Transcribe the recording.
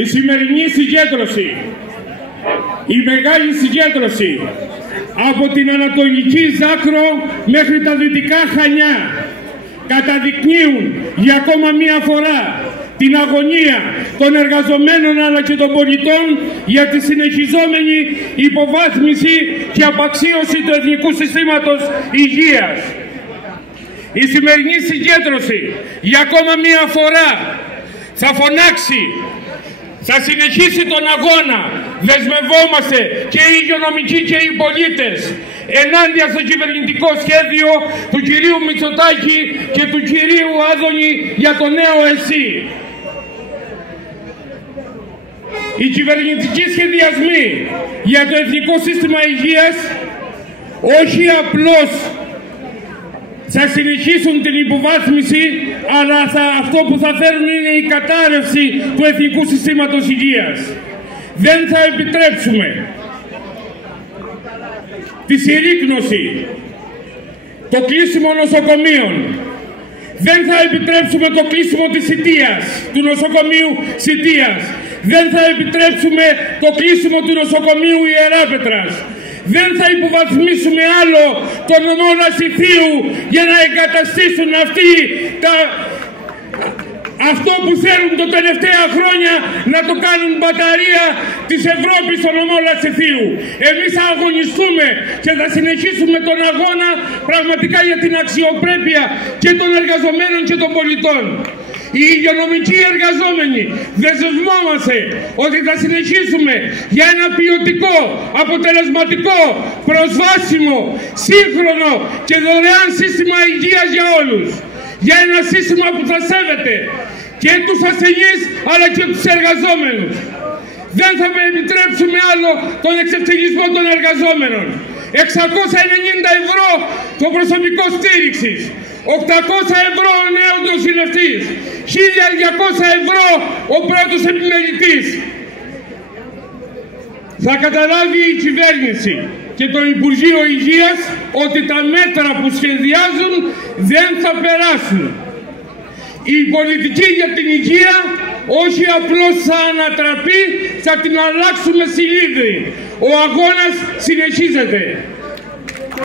Η σημερινή συγκέντρωση, η μεγάλη συγκέντρωση από την Ανατολική Ζάκρο μέχρι τα Δυτικά Χανιά καταδεικνύουν για ακόμα μία φορά την αγωνία των εργαζομένων αλλά και των πολιτών για τη συνεχιζόμενη υποβάθμιση και απαξίωση του Εθνικού Συστήματος Υγείας. Η σημερινή συγκέντρωση για ακόμα μία φορά θα φωνάξει, θα συνεχίσει τον αγώνα. Δεσμευόμαστε και οι υγειονομικοί και οι πολίτες ενάντια στο κυβερνητικό σχέδιο του κυρίου Μητσοτάκη και του κυρίου Άδωνη για το νέο ΕΣΥ. Οι κυβερνητικοί σχεδιασμοί για το Εθνικό Σύστημα Υγείας όχι απλώς θα συνεχίσουν την υποβάθμιση, αλλά αυτό που θα φέρουν είναι η κατάρρευση του Εθνικού Συστήματος Υγείας. Δεν θα επιτρέψουμε τη συρρίκνωση, το κλείσιμο νοσοκομείων. Δεν θα επιτρέψουμε το κλείσιμο της Σιτίας, του νοσοκομείου Σιτίας. Δεν θα επιτρέψουμε το κλείσιμο του νοσοκομείου Ιεράπετρας. Δεν θα υποβαθμίσουμε άλλο τον νομό Λασιθίου για να εγκαταστήσουν αυτοί αυτό που θέλουν τα τελευταία χρόνια να το κάνουν μπαταρία της Ευρώπης στον νομό Λασιθίου. Εμείς θα αγωνιστούμε και θα συνεχίσουμε τον αγώνα πραγματικά για την αξιοπρέπεια και των εργαζομένων και των πολιτών. Οι υγειονομικοί εργαζόμενοι δεσμευόμαστε ότι θα συνεχίσουμε για ένα ποιοτικό, αποτελεσματικό, προσβάσιμο, σύγχρονο και δωρεάν σύστημα υγείας για όλους. Για ένα σύστημα που θα σέβεται και τους ασθενείς αλλά και τους εργαζόμενους. Δεν θα επιτρέψουμε άλλο τον εξευτελισμό των εργαζόμενων. 690 ευρώ το προσωπικό στήριξης, 800 ευρώ ο νέος νοσηλευτής, 1200 ευρώ ο πρώτος επιμελητής. Θα καταλάβει η κυβέρνηση και το Υπουργείο Υγείας ότι τα μέτρα που σχεδιάζουν δεν θα περάσουν. Η πολιτική για την υγεία όχι απλώς θα ανατραπεί, θα την αλλάξουμε σελίδα. Ο αγώνας συνεχίζεται.